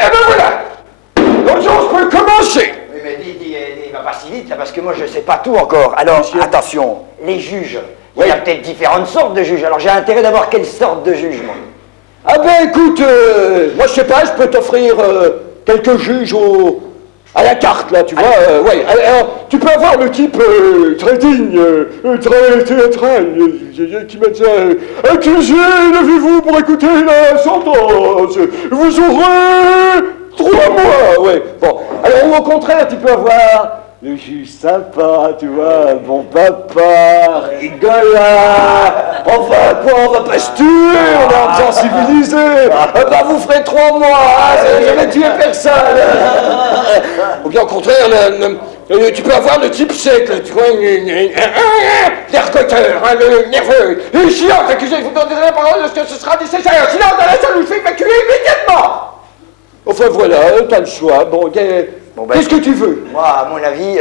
Eh ben voilà! L'audience peut commencer! Oui, mais dis, va pas si vite, là, parce que moi, je sais pas tout encore. Alors, Monsieur. attention, les juges. Oui. Il y a peut-être différentes sortes de juges. Alors, j'ai intérêt d'avoir quelle sorte de juge, moi? Ah ben écoute, moi je sais pas, je peux t'offrir quelques juges à la carte là, tu vois. Ouais. Alors, tu peux avoir le type très digne, très théâtral, qui m'a dit accusé, levez-vous pour écouter la sentence. Vous aurez 3 mois, ouais. Bon, alors ou au contraire, tu peux avoir le juge sympa, tu vois, bon papa, rigolard. Enfin quoi, on va pas se tuer, on est en temps civilisé. Bah vous ferez 3 mois, hein, ça n'a jamais tué personne. Ou bien au contraire, tu peux avoir le type sec, là, tu vois, l'ergoteur, le nerveux, le chiant, accusé, il faut donner la parole lorsque ce sera nécessaire. Sinon, dans la salle où je fais évacuer immédiatement. Enfin voilà, t'as le choix. Bon, qu'est-ce que tu veux? Moi, à mon avis,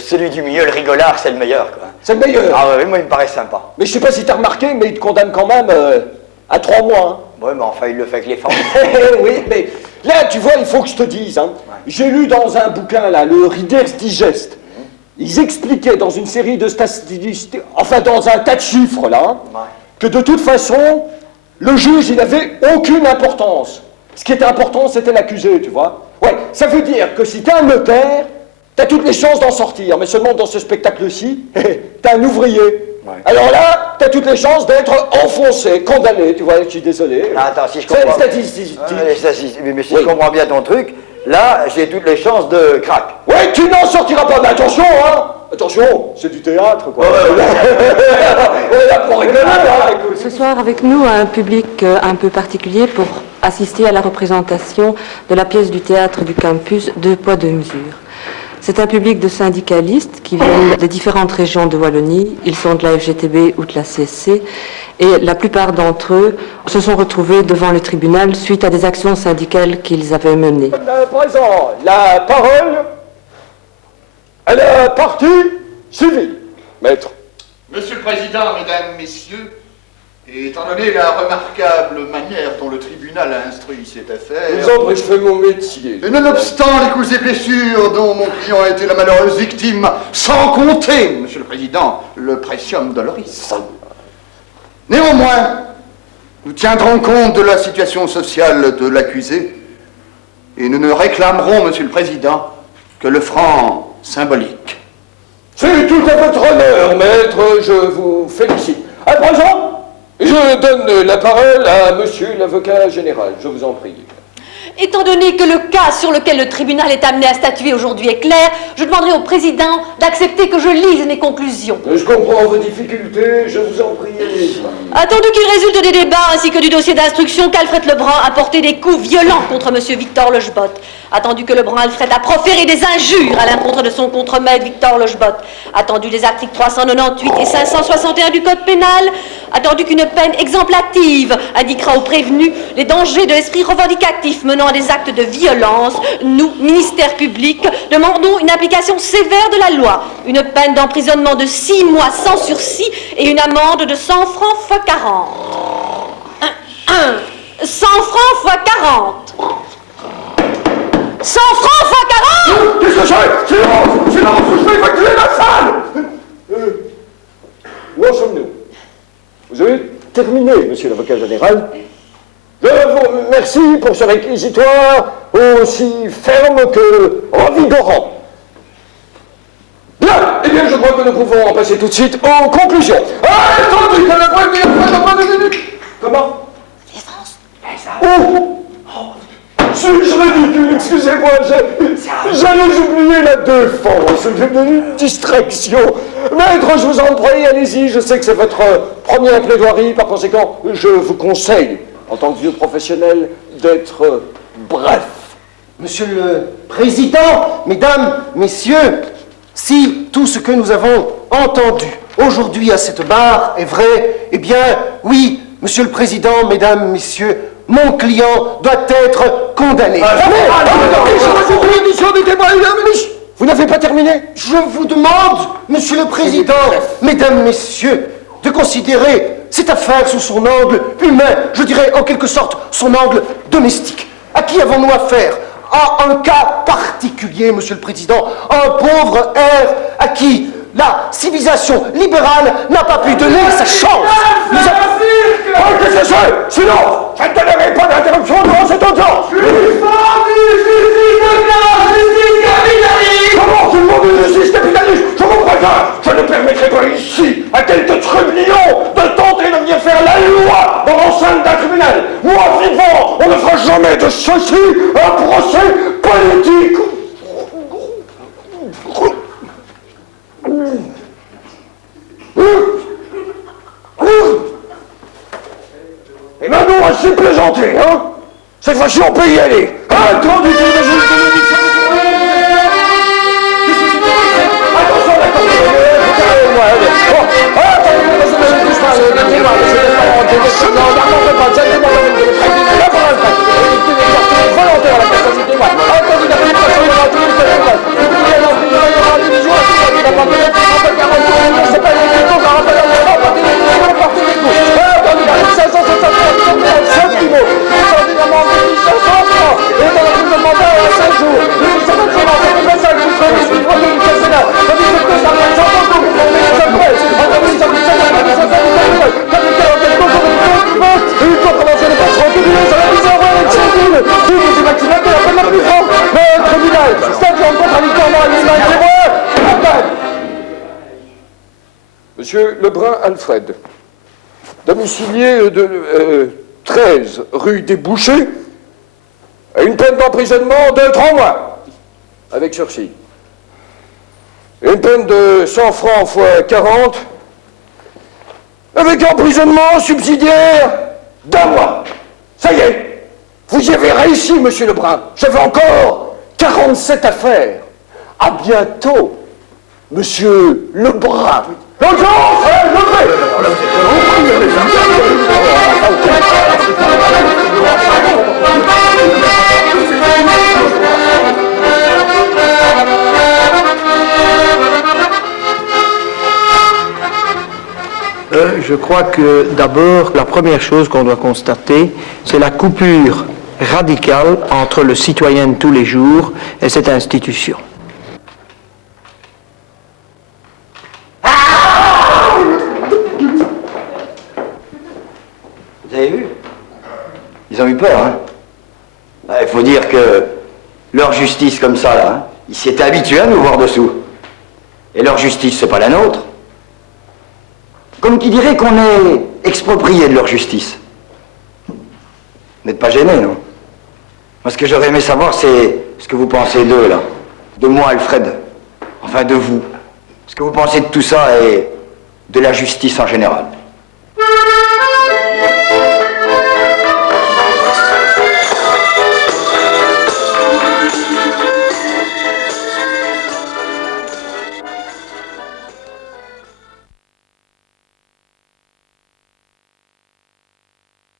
celui du milieu, le rigolard, c'est le meilleur, quoi. C'est le meilleur. Ah ouais, moi, il me paraît sympa. Mais je sais pas si t'as remarqué, mais il te condamne quand même à 3 mois. Hein. Ouais, mais enfin, il le fait avec les femmes. Oui, mais là, tu vois, il faut que je te dise. Hein. Ouais. J'ai lu dans un bouquin, là, le Reader's Digest. Ils expliquaient dans une série de statistiques, enfin dans un tas de chiffres, là, hein, que de toute façon, le juge, il n'avait aucune importance. Ce qui était important, c'était l'accusé, tu vois. Ouais, ça veut dire que si t'es un notaire, t'as toutes les chances d'en sortir, mais seulement dans ce spectacle-ci, t'es un ouvrier. Ouais. Alors là, t'as toutes les chances d'être enfoncé, condamné, tu vois, je suis désolé. Non, attends, si je comprends... C'est les statistiques. Mais si je comprends bien ton truc, là, j'ai toutes les chances de crack. Ouais, tu n'en sortiras pas, mais attention, hein. Attention, c'est du théâtre, quoi. On est là pour rigoler, hein. Ce soir, avec nous, un public un peu particulier pour assister à la représentation de la pièce du théâtre du campus Deux poids, deux mesures. C'est un public de syndicalistes qui viennent des différentes régions de Wallonie. Ils sont de la FGTB ou de la CSC. Et la plupart d'entre eux se sont retrouvés devant le tribunal suite à des actions syndicales qu'ils avaient menées. Présent, la parole à la partie civile. Maître. Monsieur le Président, Mesdames, Messieurs, étant donné la remarquable manière dont le tribunal a instruit cette affaire... Vous en prie, je fais mon métier. Et nonobstant les coups et blessures dont mon client a été la malheureuse victime, sans compter, Monsieur le Président, le Precium Doloris. Néanmoins, nous tiendrons compte de la situation sociale de l'accusé et nous ne réclamerons, Monsieur le Président, que le franc symbolique. C'est tout à votre honneur, maître, je vous félicite. À présent, je donne la parole à monsieur l'avocat général, je vous en prie. Étant donné que le cas sur lequel le tribunal est amené à statuer aujourd'hui est clair, je demanderai au président d'accepter que je lise mes conclusions. Je comprends vos difficultés, je vous en prie. Attendu qu'il résulte des débats ainsi que du dossier d'instruction qu'Alfred Lebrun a porté des coups violents contre M. Victor Lochbot. Attendu que Lebrun Alfred a proféré des injures à l'encontre de son contremaître Victor Lochbot. Attendu les articles 398 et 561 du Code pénal. Attendu qu'une peine exemplative indiquera aux prévenus les dangers de l'esprit revendicatif menant à des actes de violence, nous, ministère public, demandons une application sévère de la loi, une peine d'emprisonnement de 6 mois sans sursis et une amende de 100 francs x 40. 100 francs x 40. 100 francs x 40. Qu'est-ce que c'est? Silence, je vais évacuer la salle. Où en sommes-nous? Vous avez terminé, monsieur l'avocat général. Je vous remercie pour ce réquisitoire aussi ferme que revigorant. Bien, eh bien, je crois que nous pouvons en passer tout de suite aux conclusions. Attendez, que la première fois, j'en prends 2 minutes. Comment? Oh! Suis-je ridicule? Excusez-moi, j'allais oublier la défense, une distraction. Maître, je vous en prie, allez-y, je sais que c'est votre première plaidoirie, par conséquent, je vous conseille, en tant que vieux professionnel, d'être bref. Monsieur le Président, Mesdames, Messieurs, si tout ce que nous avons entendu aujourd'hui à cette barre est vrai, eh bien, oui, Monsieur le Président, Mesdames, Messieurs, mon client doit être condamné. Vous n'avez pas terminé? Je vous demande, Monsieur le Président, Mesdames, Messieurs, de considérer cette affaire sous son angle humain, je dirais en quelque sorte son angle domestique. À qui qui avons-nous affaire? À un cas particulier, Monsieur le Président, un pauvre air à qui la civilisation libérale n'a pas pu donner sa chance. Qu'est-ce que c'est? Sinon, je ne donnerai pas d'interruption durant cette audience. Comment tout le monde est justice capitaliste? Je vous préviens, je ne permettrai pas ici à quelques trublions de tenter de venir faire la loi dans l'enceinte d'un tribunal. Moi vivant, on ne fera jamais de ceci un procès politique. Et maintenant, assez plaisanté, hein? Cette fois-ci, on peut y aller. Attendu que le juge de l'audition. Attention, Monsieur Lebrun Alfred, domicilié de 13 rue des Bouchers, a une peine d'emprisonnement de 3 mois, avec sursis. Une peine de 100 francs fois 40, avec emprisonnement subsidiaire d'1 mois. Ça y est, vous y avez réussi, monsieur Lebrun. J'avais encore 47 affaires. À bientôt, monsieur Lebrun. L'audience est levée. Je crois que d'abord, la première chose qu'on doit constater, c'est la coupure radicale entre le citoyen de tous les jours et cette institution. Vous avez vu? Ils ont eu peur, hein? Il faut dire que leur justice comme ça, là, hein, ils s'y étaient habitués à nous voir dessous. Et leur justice, c'est pas la nôtre. Comme qui dirait qu'on est exproprié de leur justice. Vous n'êtes pas gêné, non? Moi, ce que j'aurais aimé savoir, c'est ce que vous pensez d'eux, là. De moi, Alfred. Enfin, de vous. Ce que vous pensez de tout ça et de la justice en général.